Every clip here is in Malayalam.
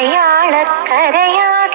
அடையாளக்கரையார்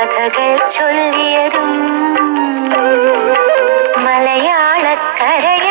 കഥകൾ ചൊല്ലിയതും മലയാളക്കരയ